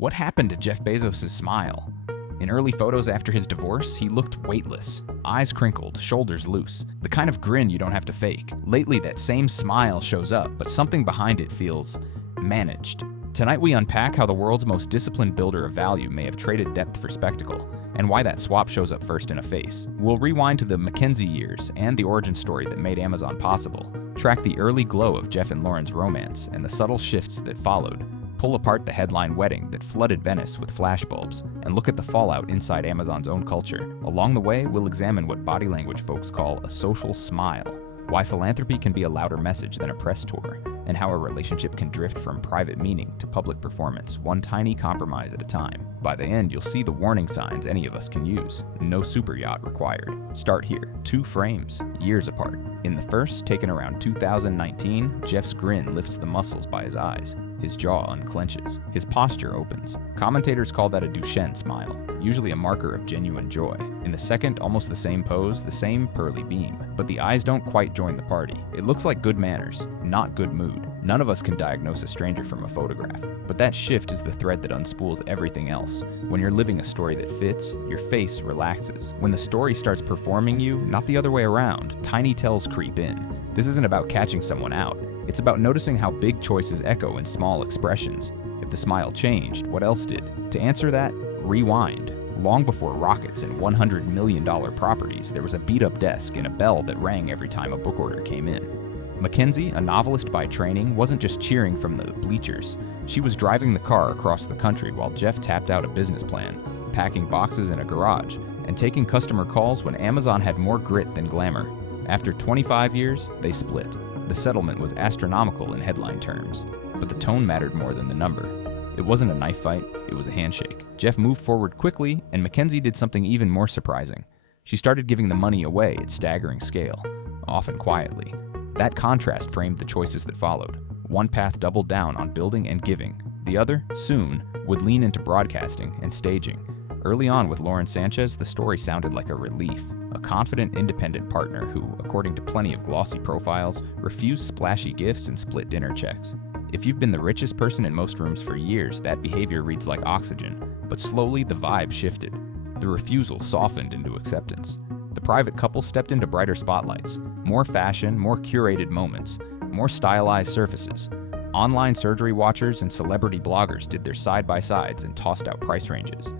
What happened to Jeff Bezos' smile? In early photos after his divorce, he looked weightless, eyes crinkled, shoulders loose, the kind of grin you don't have to fake. Lately, that same smile shows up, but something behind it feels managed. Tonight we unpack how the world's most disciplined builder of value may have traded depth for spectacle, and why that swap shows up first in a face. We'll rewind to the McKinsey years and the origin story that made Amazon possible, track the early glow of Jeff and Lauren's romance and the subtle shifts that followed, pull apart the headline wedding that flooded Venice with flashbulbs, and look at the fallout inside Amazon's own culture. Along the way, we'll examine what body language folks call a social smile, why philanthropy can be a louder message than a press tour, and how a relationship can drift from private meaning to public performance, one tiny compromise at a time. By the end, you'll see the warning signs any of us can use. No super yacht required. Start here, 2 frames, years apart. In the first, taken around 2019, Jeff's grin lifts the muscles by his eyes. His jaw unclenches. His posture opens. Commentators call that a Duchenne smile, usually a marker of genuine joy. In the second, almost the same pose, the same pearly beam. But the eyes don't quite join the party. It looks like good manners, not good mood. None of us can diagnose a stranger from a photograph. But that shift is the thread that unspools everything else. When you're living a story that fits, your face relaxes. When the story starts performing you, not the other way around, tiny tells creep in. This isn't about catching someone out. It's about noticing how big choices echo in small expressions. If the smile changed, what else did? To answer that, rewind. Long before rockets and $100 million properties, there was a beat-up desk and a bell that rang every time a book order came in. McKinsey, a novelist by training, wasn't just cheering from the bleachers. She was driving the car across the country while Jeff tapped out a business plan, packing boxes in a garage, and taking customer calls when Amazon had more grit than glamour. After 25 years, they split. The settlement was astronomical in headline terms, but the tone mattered more than the number. It wasn't a knife fight, it was a handshake. Jeff moved forward quickly, and McKinsey did something even more surprising. She started giving the money away at staggering scale, often quietly. That contrast framed the choices that followed. One path doubled down on building and giving. The other, soon, would lean into broadcasting and staging. Early on with Lauren Sanchez, the story sounded like a relief. A confident, independent partner who, according to plenty of glossy profiles, refused splashy gifts and split dinner checks. If you've been the richest person in most rooms for years, that behavior reads like oxygen. But slowly, the vibe shifted. The refusal softened into acceptance. The private couple stepped into brighter spotlights. More fashion, more curated moments, more stylized surfaces. Online surgery watchers and celebrity bloggers did their side-by-sides and tossed out price ranges.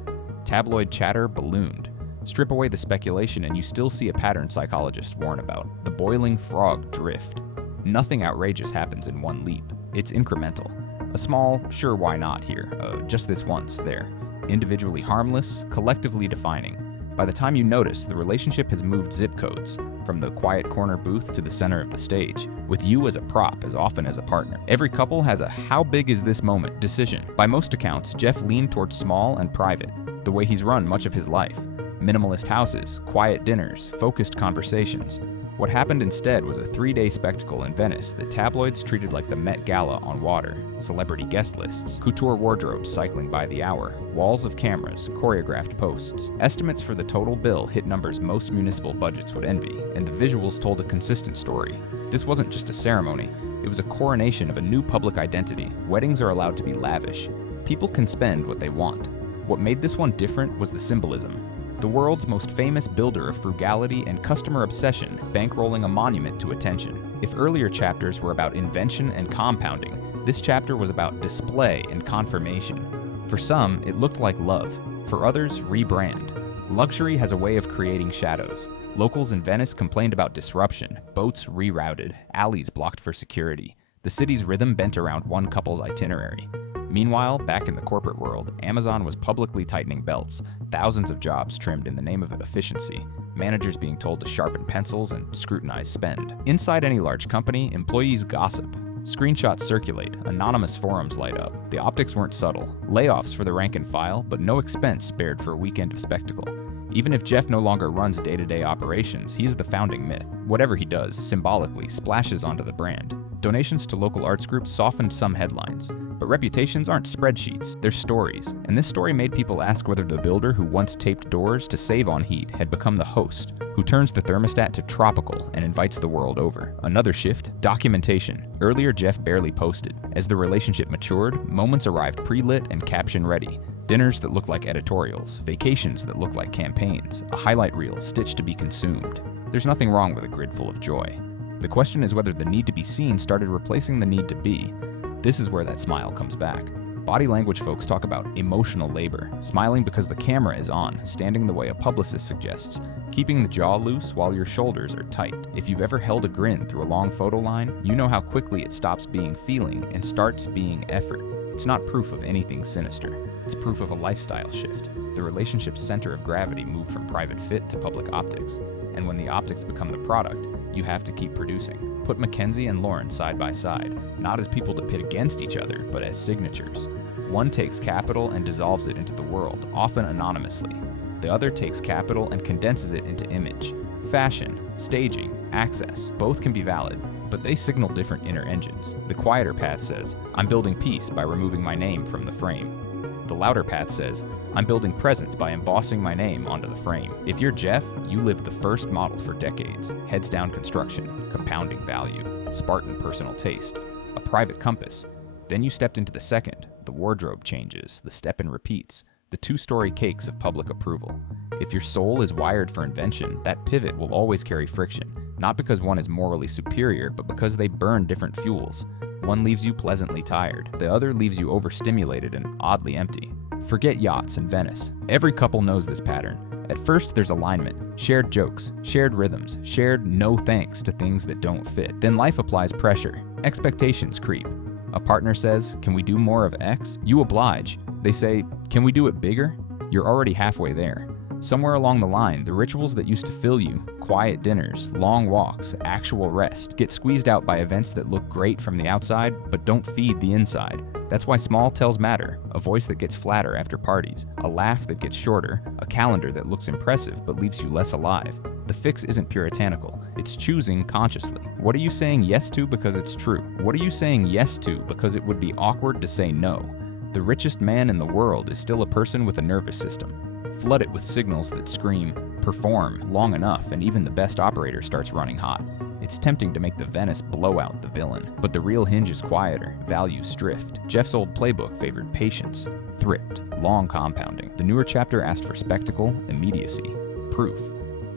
Tabloid chatter ballooned. Strip away the speculation and you still see a pattern psychologists warn about: the boiling frog drift. Nothing outrageous happens in one leap. It's incremental. A small, sure why not here, just this once, there. Individually harmless, collectively defining. By the time you notice, the relationship has moved zip codes, from the quiet corner booth to the center of the stage, with you as a prop as often as a partner. Every couple has a how big is this moment decision. By most accounts, Jeff leaned towards small and private, the way he's run much of his life. Minimalist houses, quiet dinners, focused conversations. What happened instead was a 3-day spectacle in Venice that tabloids treated like the Met Gala on water. Celebrity guest lists, couture wardrobes cycling by the hour, walls of cameras, choreographed posts. Estimates for the total bill hit numbers most municipal budgets would envy, and the visuals told a consistent story. This wasn't just a ceremony, it was a coronation of a new public identity. Weddings are allowed to be lavish. People can spend what they want. What made this one different was the symbolism. The world's most famous builder of frugality and customer obsession, bankrolling a monument to attention. If earlier chapters were about invention and compounding, this chapter was about display and confirmation. For some, it looked like love. For others, rebrand. Luxury has a way of creating shadows. Locals in Venice complained about disruption, boats rerouted, alleys blocked for security. The city's rhythm bent around one couple's itinerary. Meanwhile, back in the corporate world, Amazon was publicly tightening belts, thousands of jobs trimmed in the name of efficiency, managers being told to sharpen pencils and scrutinize spend. Inside any large company, employees gossip. Screenshots circulate, anonymous forums light up. The optics weren't subtle. Layoffs for the rank and file, but no expense spared for a weekend of spectacle. Even if Jeff no longer runs day-to-day operations, he is the founding myth. Whatever he does, symbolically, splashes onto the brand. Donations to local arts groups softened some headlines, but reputations aren't spreadsheets, they're stories. And this story made people ask whether the builder who once taped doors to save on heat had become the host, who turns the thermostat to tropical and invites the world over. Another shift, documentation. Earlier, Jeff barely posted. As the relationship matured, moments arrived pre-lit and caption-ready. Dinners that look like editorials, vacations that look like campaigns, a highlight reel stitched to be consumed. There's nothing wrong with a grid full of joy. The question is whether the need to be seen started replacing the need to be. This is where that smile comes back. Body language folks talk about emotional labor, smiling because the camera is on, standing the way a publicist suggests, keeping the jaw loose while your shoulders are tight. If you've ever held a grin through a long photo line, you know how quickly it stops being feeling and starts being effort. It's not proof of anything sinister. It's proof of a lifestyle shift. The relationship's center of gravity moved from private fit to public optics. And when the optics become the product, you have to keep producing. Put Mackenzie and Lauren side by side, not as people to pit against each other, but as signatures. One takes capital and dissolves it into the world, often anonymously. The other takes capital and condenses it into image. Fashion, staging, access, both can be valid, but they signal different inner engines. The quieter path says, I'm building peace by removing my name from the frame. The louder path says, I'm building presence by embossing my name onto the frame. If you're Jeff, you lived the first model for decades. Heads down construction, compounding value, Spartan personal taste, a private compass. Then you stepped into the second, the wardrobe changes, the step and repeats, the two-story cakes of public approval. If your soul is wired for invention, that pivot will always carry friction, not because one is morally superior, but because they burn different fuels. One leaves you pleasantly tired, the other leaves you overstimulated and oddly empty. Forget yachts and Venice. Every couple knows this pattern. At first, there's alignment, shared jokes, shared rhythms, shared no thanks to things that don't fit. Then life applies pressure. Expectations creep. A partner says, can we do more of X? You oblige. They say, can we do it bigger? You're already halfway there. Somewhere along the line, the rituals that used to fill you, quiet dinners, long walks, actual rest, get squeezed out by events that look great from the outside, but don't feed the inside. That's why small tells matter, a voice that gets flatter after parties, a laugh that gets shorter, a calendar that looks impressive but leaves you less alive. The fix isn't puritanical, it's choosing consciously. What are you saying yes to because it's true? What are you saying yes to because it would be awkward to say no? The richest man in the world is still a person with a nervous system. Flood it with signals that scream, perform, long enough, and even the best operator starts running hot. It's tempting to make the Venice blow out the villain, but the real hinge is quieter, values drift. Jeff's old playbook favored patience, thrift, long compounding. The newer chapter asked for spectacle, immediacy, proof.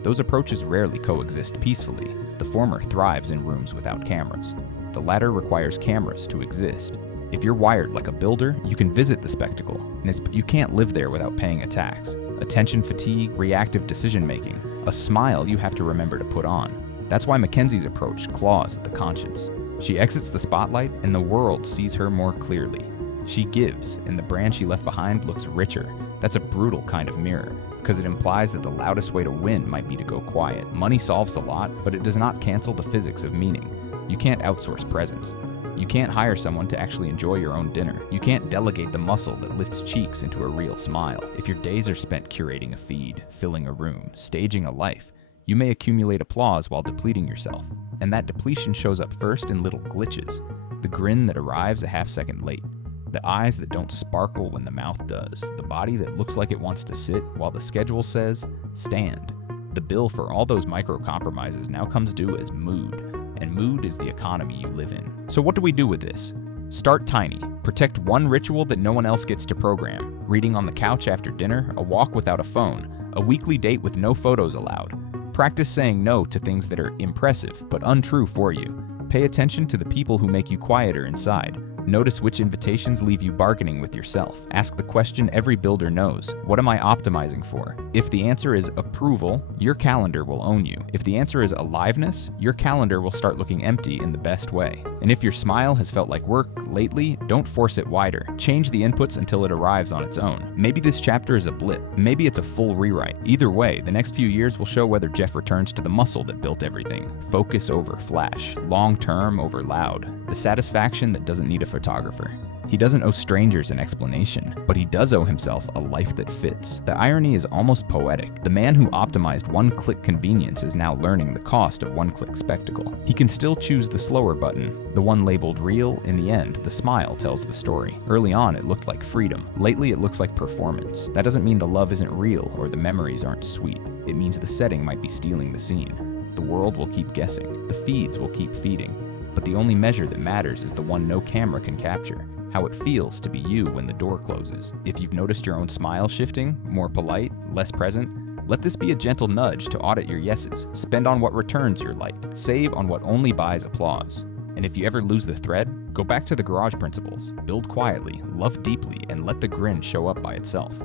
Those approaches rarely coexist peacefully. The former thrives in rooms without cameras. The latter requires cameras to exist. If you're wired like a builder, you can visit the spectacle, and you can't live there without paying a tax. Attention fatigue, reactive decision-making, a smile you have to remember to put on. That's why Mackenzie's approach claws at the conscience. She exits the spotlight, and the world sees her more clearly. She gives, and the brand she left behind looks richer. That's a brutal kind of mirror, because it implies that the loudest way to win might be to go quiet. Money solves a lot, but it does not cancel the physics of meaning. You can't outsource presence. You can't hire someone to actually enjoy your own dinner. You can't delegate the muscle that lifts cheeks into a real smile. If your days are spent curating a feed, filling a room, staging a life, you may accumulate applause while depleting yourself. And that depletion shows up first in little glitches. The grin that arrives a half-second late. The eyes that don't sparkle when the mouth does. The body that looks like it wants to sit while the schedule says, stand. The bill for all those micro-compromises now comes due as mood. And mood is the economy you live in. So what do we do with this? Start tiny. Protect one ritual that no one else gets to program. Reading on the couch after dinner, a walk without a phone, a weekly date with no photos allowed. Practice saying no to things that are impressive but untrue for you. Pay attention to the people who make you quieter inside. Notice which invitations leave you bargaining with yourself. Ask the question every builder knows. What am I optimizing for? If the answer is approval, your calendar will own you. If the answer is aliveness, your calendar will start looking empty in the best way. And if your smile has felt like work lately, don't force it wider. Change the inputs until it arrives on its own. Maybe this chapter is a blip. Maybe it's a full rewrite. Either way, the next few years will show whether Jeff returns to the muscle that built everything. Focus over flash. Long term over loud. The satisfaction that doesn't need a photographer. He doesn't owe strangers an explanation, but he does owe himself a life that fits. The irony is almost poetic. The man who optimized one-click convenience is now learning the cost of one-click spectacle. He can still choose the slower button, the one labeled real. In the end, the smile tells the story. Early on, it looked like freedom. Lately, it looks like performance. That doesn't mean the love isn't real or the memories aren't sweet. It means the setting might be stealing the scene. The world will keep guessing. The feeds will keep feeding. But the only measure that matters is the one no camera can capture. How it feels to be you when the door closes. If you've noticed your own smile shifting, more polite, less present, let this be a gentle nudge to audit your yeses. Spend on what returns your light. Save on what only buys applause. And if you ever lose the thread, go back to the garage principles. Build quietly, love deeply, and let the grin show up by itself.